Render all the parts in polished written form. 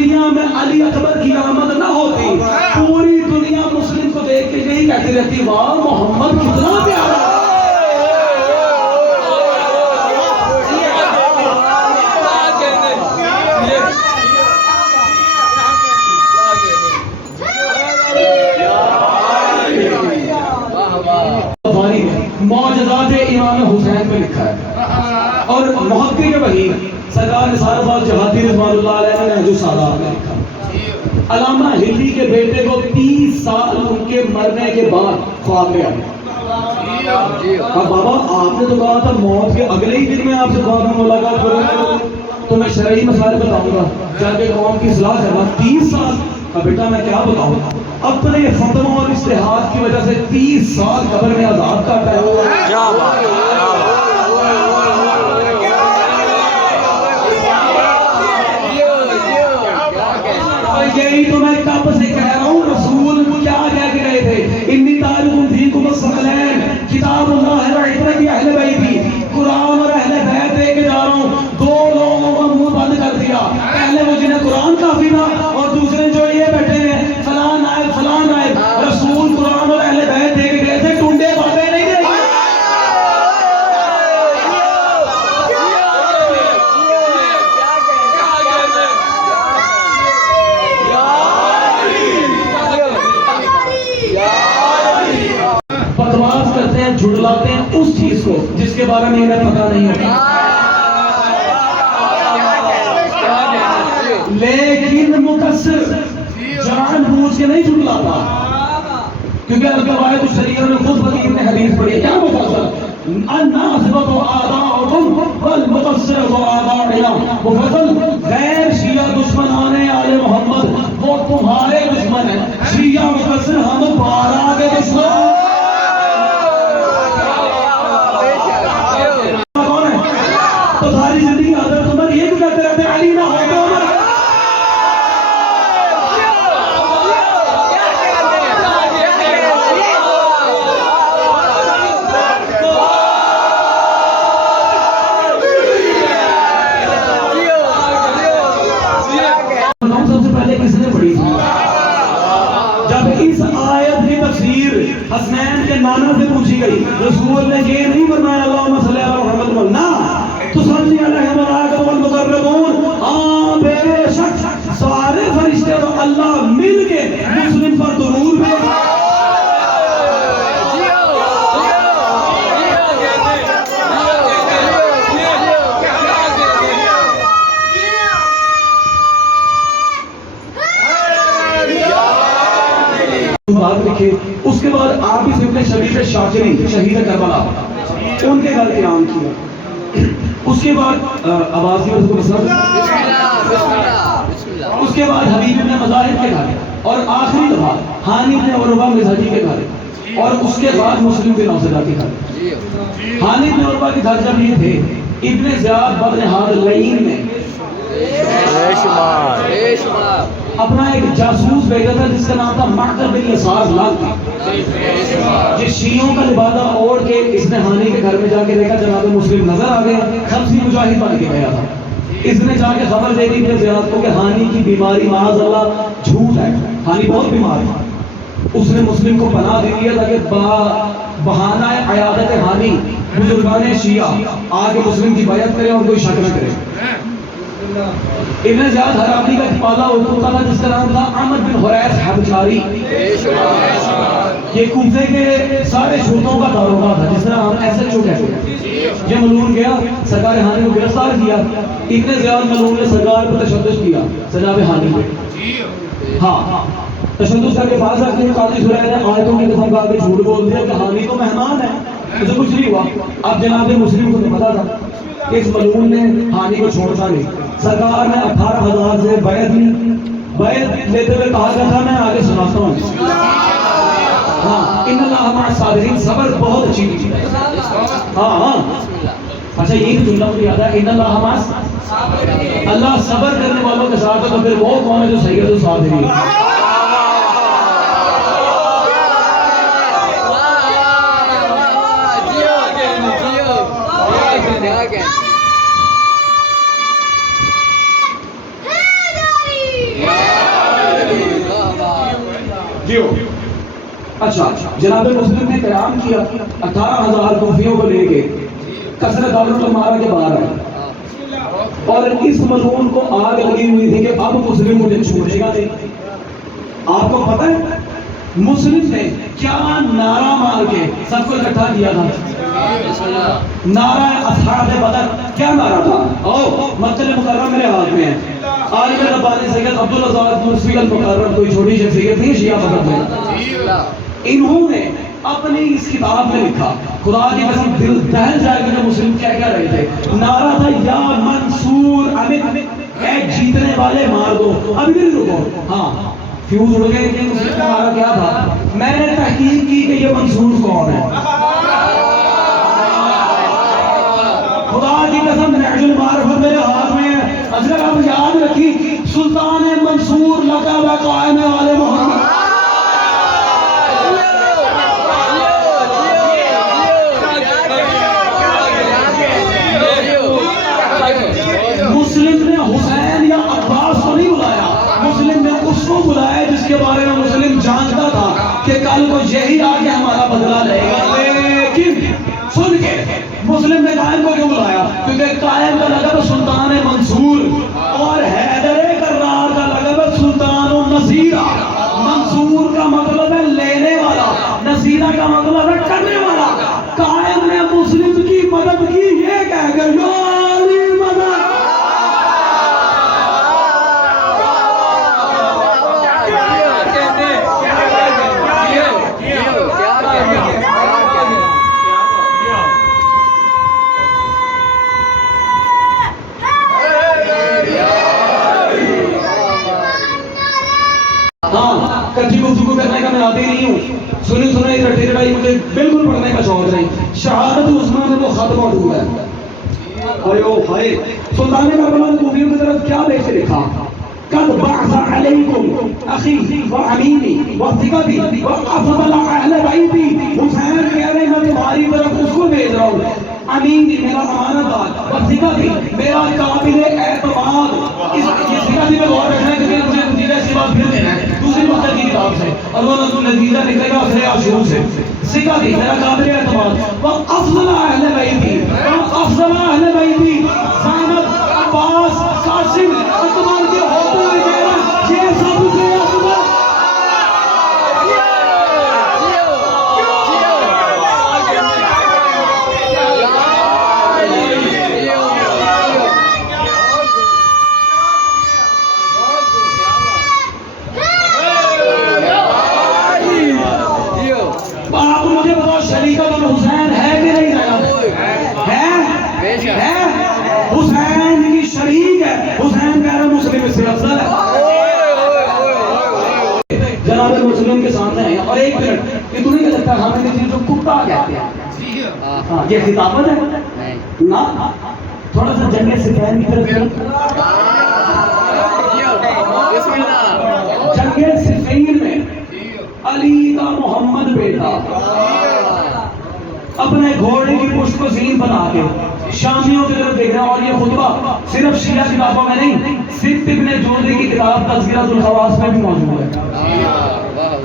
دنیا میں علی اکبر کی آمد نہ ہوتی پوری دنیا مسلم کو دیکھ کے یہی کہتی رہتی واہ محمد کتنا پیارا. معجزات امام حسین پہ لکھا ہے اور محقق وحی سرکار نثار باغ جہادی رضوان اللہ علیہ نے جو سادات میں لکھا. علامہ ہلی کے بیٹے کو 30 سال ان کے مرنے کے بعد خواب میں آیا. اب بابا آپ نے تو کہا تھا موت کے اگلے ہی دن میں آپ سے خواب میں ملاقات کروں گا تو میں شرعی مسائل بتاؤں گا جا کے قوم کی اصلاح کرنا. 30 سال کا بیٹا میں کیا بتاؤں گا. اپنے فتووں اور اجتہاد کی وجہ سے 30 سال قبر میں عذاب کاٹا ہے. یہی تو میں کب سے کہہ رہا ہوں رسول کیا کہہ کے گئے تھے انی تارکم فیکم الثقلین کتاب اللہ و عترت اہل بیتی. قرآن اور اہل بیت لے کے جا رہا ہوں. 2 لوگوں کا منہ بند کر دیا. پہلے وہ جنہیں قرآن کافی تھا اور دوسرے جو یہ بیٹھے ہیں فلاں نائب. رسول قرآن اور اہل بیت دے کے گئے تھے ٹونڈے باتیں نہیں دے. بدواس کرتے ہیں جھٹلاتے ہیں اس چیز کو جس کے بارے میں انہیں پتا نہیں ہوتا. لیکن مقصر جان بوجھ کے نہیں جھٹلاتا کیونکہ القواعد الشریعہ نے خود فقیر نے حدیث پڑھی ہے. کیا مفصل الناصبۃ اعداؤکم والمقصرۃ اعداؤنا. مفصل غیر شیعہ دشمنان آل محمد وہ تمہارے دشمن ہیں. شیعہ مقصر ہم 12 کے دشمن. تو ساری زندگی حضرت عمر یہ بھی کہتے رہتے علی نہ ہوگا عمر. سب سے پہلے کس نے پڑھی تھی جب اس آیت کی تفسیر حسنین کے نانا سے پوچھی گئی رسول نے یہ نہیں فرمایا اللہم صلی علی محمد نہ تو صلی علیہ الملائکۃ والمقربون. ہاں بے شک سارے فرشتے تو اللہ مل کے مسلم پر درود بھیجتے ہیں. اس کے بعد آپ ہی سے شریف شاکری شہید کربلا ان کے گھر قیام کیا. اس کے بعد عباسی اس کے بعد حبیب ابن مظاہر کے گھر اور آخری دفعہ ہانی ابن عروہ مزاجی کے گھر اور اس کے بعد مسلم بن اوسدہ کے گھر. ہانی ابن عروہ کے گھر جب یہ تھے ابن زیاد بدر حاد لعین نے اپنا ایک جاسوس بھیجا تھا جس کا نام تھا معقل بن یسار لاکی. جس شیعوں کا لبادہ اوڑھ کے اس نے ہانی کے گھر میں جا کے دیکھا جناب مسلم نظر آ گیا. خمسی مجاہد بن کے گیا تھا. اس نے جا کے خبر دے دی ابن زیاد کو کہ ہانی کی بیماری معاذ اللہ جھوٹ ہے. ہانی بہت بیمار تھا. اس نے مسلم کو پناہ دے دیا تاکہ بہانہ عیادت ہانی بزرگان شیعہ آگے مسلم کی بیعت کرے اور کوئی شک نہ کرے. ابن زیاد حرابی کا پالا ہوتا تھا جس کا نام تھا احمد بن حریث حبشاری. یہ کوفے کے سارے چھوٹوں کا داروغہ تھا جس طرح ہم ایس ایچ او کہتے ہیں. یہ ملعون گیا سرکار ہانی کو گرفتار کیا. ابن زیاد ملعون نے سرکار پر تشدد کیا جناب ہانی پہ. ہاں تشدد کر کے پاس رکھتے ہیں قاضی سرائے نے آیتوں کے قسم کھا کے جھوٹ بول دیا کہ ہانی تو مہمان ہے اسے کچھ نہیں ہوا. اب جناب مسلم کو تو پتا تھا کہ اس ملعون نے ہانی کو چھوڑتا نہیں. سرکار نے 18,000 سے بیعت لی. بیعت لیتے ہوئے کہا تھا میں آگے سناتا ہوں. ہاں ان اللہ مع الصابرین صبر بہت اچھی چیز ہے. ہاں اچھا یہ جملہ مجھے یاد ہے ان اللہ مع اللہ صبر کرنے والوں کے ساتھ ہے. تو پھر وہ کون ہے جو سید الصابرین. جیو اچھا جناب مسلم نے قیام کیا 18,000 کوفیوں کو لے کے کثرت دولت مارا کے باہر آئے اور اس مضمون کو آگ لگی ہوئی تھی کہ اب مسلم مجھے چھوڑے گا نہیں. آپ کو پتہ ہے مسلم نے کیا نعرہ مار کے سب کو اکٹھا کیا تھا؟ نعرہ اصحاب بدر. کیا نعرہ تھا؟ او مکہ مکرمہ میرے ہاتھ میں ہے. عالم ربانی سید عبدالرزاق مرسی المقرر کوئی چھوٹی شخصیت نہیں شیعہ مذہب میں. انہوں نے اپنی اس کتاب میں لکھا خدا کی قسم دل دہل جائے گا جو مسلم کیا کہہ رہے تھے. نعرہ تھا یا منصور امت اے جیتنے والے مار دو. ابھی بھی رکو ہاں فیوز اڑ گئے کہ مسلم کا نعرہ کیا تھا. میں نے تحقیق کی کہ یہ منصور کون ہے. خدا کی قسم نہج المعارف میرے ہاتھ میں ہے. اگر آپ یاد رکھی سلطان منصور لقب ہے قائم والے محمد. مسلم نے حسین یا عباس کو نہیں بلایا, مسلم نے اس کو بلایا جس کے بارے میں مسلم جانتا تھا کہ کل کو یہی آ کے ہمارا بدلہ لے گا. لیکن سن کے مسلم نے قائم کو کیوں بلایا؟ کیونکہ قائم کا لقب سلطان منصور اور حیدر کرار کا لقب سلطان النصیرہ. منصور کا مطلب ہے لینے والا, نصیرہ کا مطلب ہے کرنے والا. قائم نے مسلم کی مدد کی یہ کہہ کر کچھی گفتگو کرنے کا میں عادی نہیں ہوں. سنی سنائی رٹی رٹائی مجھے بالکل پڑھنے کا شوق نہیں. شہادت عظمیٰ میں وہ خط موجود ہے. ارے او بھائی سلطان کربلا نے کوفیوں کی طرف کیا لے کے لکھا؟ قد بعث علیکم اخی و امینی و ثقتی و افضل اہل بیتی. حسین کہہ رہے ہیں میں تمہاری طرف اس کو بھیج رہا ہوں. امینی میرا امانت دار, و ثقتی میرا قابل اعتماد. اس ثقتی میں غور رکھنا ہے کیونکہ مجھے مدینہ ایسی بات پھر دینا ہے دوسری مقدر کی کتاب سے اور وہ نظم نتیجہ نکلے گا اسے عاشور سے. ثقتی میرا قابل اعتماد. و افضل اہل بیتی, افضل اہل بیتی زینب عباس قاسم اکبر کے ہوتے ہوئے میرا یہ سب سے افضل. آپ مجھے بتاؤ شریکت الحسین ہے کہ نہیں ہے؟ حسین کی شریک ہے. حسین کہہ رہا مسلم اس سے افضل ہے. جناب مسلم کے سامنے ہیں. اور ایک منٹ یہ تو نہیں کہہ سکتا ہمیں نے جو کتا کہتے ہیں ہاں یہ خطابت ہے نا. تھوڑا سا جنگ صفین کی طرف جنگ صفین میں علی کا محمد بیٹا اپنے گھوڑے کی پشت کو زین بنا کے شامیوں کی طرف دیکھ رہا. اور یہ خطبہ صرف شیعہ کتابوں میں نہیں, صرف ابن جوزی کی کتاب تذکرۃ الخواص میں بھی موجود ہے.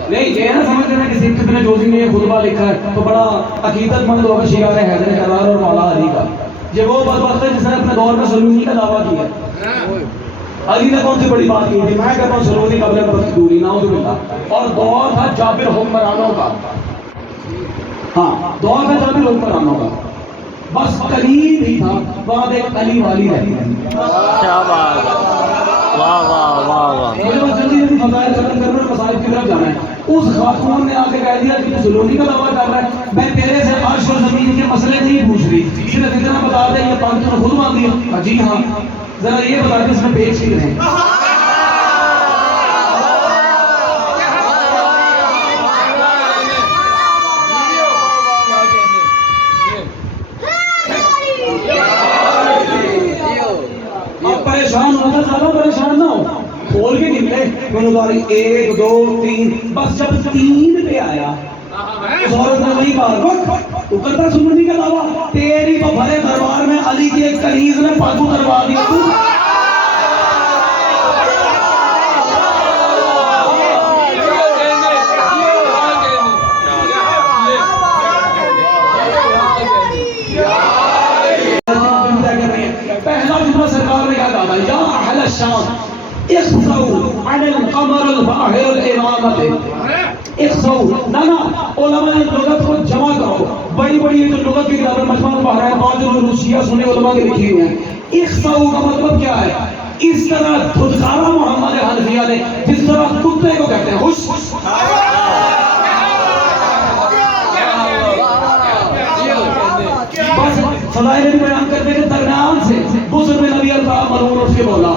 نہیں یہ نہ سمجھ لینا کہ صرف ابن جوزی نے یہ خطبہ لکھا ہے تو بڑا عقیدت مند ہوگا شیعہ حیدر کرار اور مولا علی کا. یہ وہ بدبخت ہے جس نے اپنے دور میں سلونی کا دعویٰ کیا. علی نے کون سی بڑی بات کی تھی؟ میں کہتا ہوں سلونی قبل برس کی دوری نعوذ باللہ. اور دور تھا جابر حکمرانوں کا. ہاں دور تھا جابر حکمرانوں کا. بس قریب ہی تھا وہاں ایک علی والی رہتی ہے. کیا بات, واہ واہ واہ واہ. مجھے بس جلدی جلدی فضائل ختم کرنا اور مسائل کی طرف جانا ہے. اس خاتون نے آ کے کہہ دیا کہ تو سلونی کا دعویٰ کر رہا ہے, میں تیرے سے عرش و زمین کے مسئلے نہیں پوچھ رہی, صرف اتنا بتا دیں یہ پانچ نے خود مان دیا. جی ہاں ذرا یہ بتا دیں اس میں پیش کی رہیں. پریشان ہوتا زیادہ پریشان نہ ہو, کھول کے گن لے. میں نے باری 1 2 3 بس جب 3 پہ آیا اس عورت نے وہی کہا تو کرتا سننی کا دعویٰ تیری تو بھرے دربار میں علی کی ایک کنیز نے پاگو کروا دیا. اخسوا عن القمر الباہر الامامت، اخسوا نا علماء لغت کو جمع کرو، بڑی بڑی جو لغت کی کتابیں مجموعہ البحرین بعض جو روسیہ سنی علماء کے لکھی ہوئی ہیں، اخسوا کا مطلب کیا ہے؟ اس طرح دھتکارا محمد حنفیہ نے جس طرح کتے کو کہتے ہیں خوش، بس فضائل بیان کرنے کے درمیان سے بزرگ نبی اللہ ملعون اس کے مولا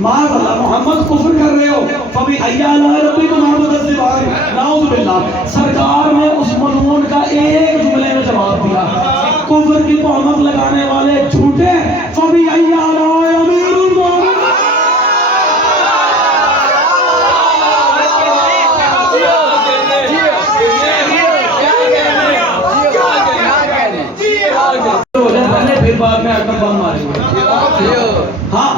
معاذ اللہ محمد کفر کر رہے ہو فبی ایال ربی کو محمد الزبار نعوذ باللہ، سرکار نے اس ملعون کا ایک جملے میں جواب دیا، کفر کی تہمت لگانے والے جھوٹے، فبی ایال امیر المومنین، پھر بعد میں آٹم بم ماریں گے۔ ہاں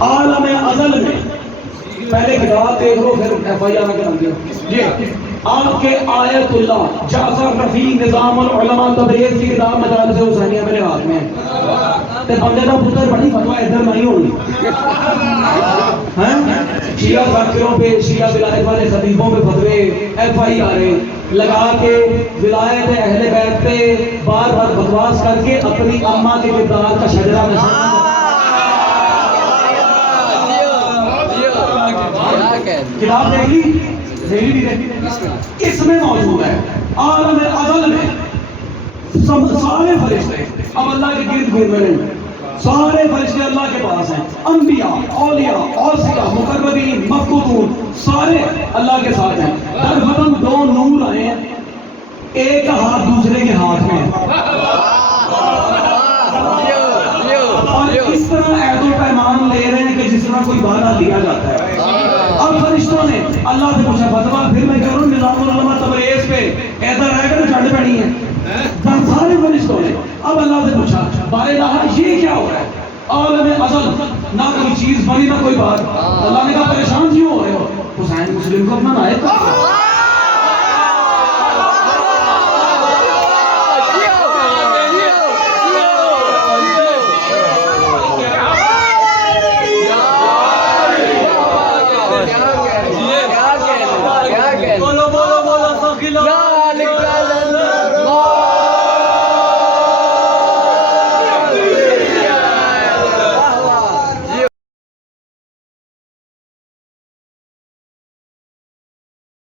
عالم ازل میں پہلے کتاب دیکھ لو پھر ایف آئی آر کر دیا جی آپ کے آیت اللہ جعفر رفیع نظام العلماء تبریز کی کتاب مجالس حسینیہ میرے ہاتھ میں ہے تے بندے دا پتر بڑی فتویٰ ادھر نہیں ہونی شیعہ فاکروں پہ شیعہ ولایت والے خطیبوں پہ فتوے ایف آئی آریں لگا کے ولایت اہل بیت پہ بار بار بکواس کر کے اپنی اماں کے کردار کا شجرہ نشان کتاب دیکھی نہیں دیکھی اس میں موجود ہے عالم ازل میں سارے فرشتے اب اللہ کے گرد گھوم رہے ہیں، سارے فرشتے اللہ کے پاس ہیں، انبیاء اولیاء اوصیاء مقربین مفقودون سارے اللہ کے ساتھ ہیں، در ختم دو نور آئے ہیں، ایک ہاتھ دوسرے کے ہاتھ میں اور اس طرح عہد و پیمان لے رہے ہیں کہ جس طرح کوئی وعدہ دیا جاتا ہے۔ اب فرشتوں نے اللہ سے پوچھا فتویٰ پھر میں کروں نظام العلماء تبریز پہ ایسا رہ کر چڑھ پڑی ہے سارے فرشتوں نے اب اللہ سے پوچھا بارے اللہ یہ کیا ہو رہا ہے؟ عالم ازل نہ کوئی چیز بنی نہ کوئی بات، اللہ نے کہا پریشان کیوں ہو رہے ہو؟ حسین مسلم کو اپنا نائب